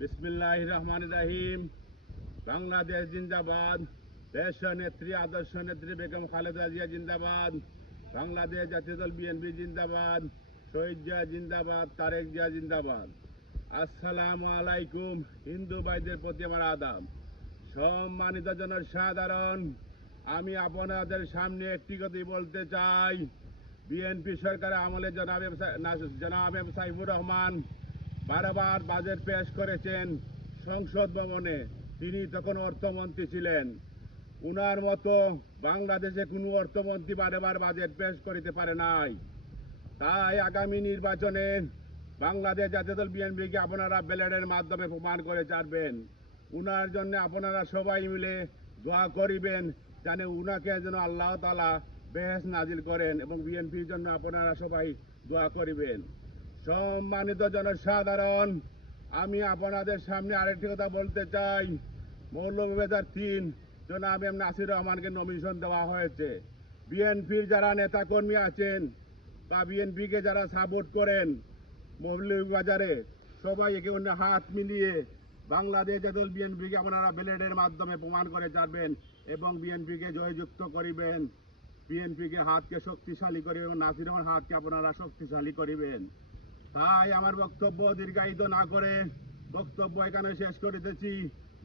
বিসমিল্লাহির রহমানির রহিম। বাংলাদেশ জিন্দাবাদ। দেশ নেত্রী আদর্শ নেত্রী বেগম খালেদা জিয়া জিন্দাবাদ। বাংলাদেশ জাতীয় দল বিএনপি জিন্দাবাদ। শহীদ জিয়া জিন্দাবাদ। তারেক জিয়া জিন্দাবাদ। আসসালামু আলাইকুম। হিন্দু ভাইদের প্রতি আমার আদাব। সম্মানিত জনসাধারণ, আমি আপনাদের সামনে একটি কথাই বলতে চাই। বিএনপি সরকারের আমলে জনাব সাইফুর রহমান বারবার বাজেট পেশ করেছেন সংসদ ভবনে। তিনি তখন অর্থমন্ত্রী ছিলেন। উনার মতো বাংলাদেশে কোনো অর্থমন্ত্রী বারবার বাজেট পেশ করিতে পারে নাই। তাই আগামী নির্বাচনে বাংলাদেশ জাতীয় দল বিএনপিকে আপনারা ব্যালটের মাধ্যমে প্রমাণ করে ছাড়বেন। উনার জন্য আপনারা সবাই মিলে দোয়া করিবেন, জানে উনাকে যেন আল্লাহ তাআলা বেহেশত নাজিল করেন, এবং বিএনপির জন্য আপনারা সবাই দোয়া করিবেন। সম্মানিত জনসাধারণ, আমি আপনাদের সামনে আরেকটি কথা বলতে চাই। মৌলভীবাজার ৩ জনাব নাসির রহমানকে নমিনেশন দেওয়া হয়েছে। বিএনপির যারা নেতাকর্মী আছেন বা বিএনপিকে যারা সাপোর্ট করেন মৌলভীবাজারে, সবাই একে অন্য হাত মিলিয়ে বাংলাদেশ জাতীয় দল বিএনপিকে আপনারা ব্যালটের মাধ্যমে প্রমাণ করে যাবেন এবং বিএনপিকে জয়যুক্ত করিবেন। বিএনপিকে হাতকে শক্তিশালী করিবেন এবং নাসির রহমান হাতকে আপনারা শক্তিশালী করিবেন। তাই আমার বক্তব্য দীর্ঘায়িত না করে বক্তব্য এখানে শেষ করিতেছি।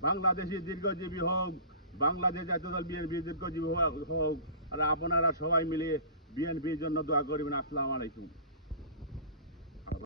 বাংলাদেশি দীর্ঘজীবী হোক, বাংলাদেশ জাতীয় দল বিএনপি দীর্ঘজীবী হোক, আর আপনারা সবাই মিলে বিএনপির জন্য দোয়া করবেন। আসসালামু আলাইকুম।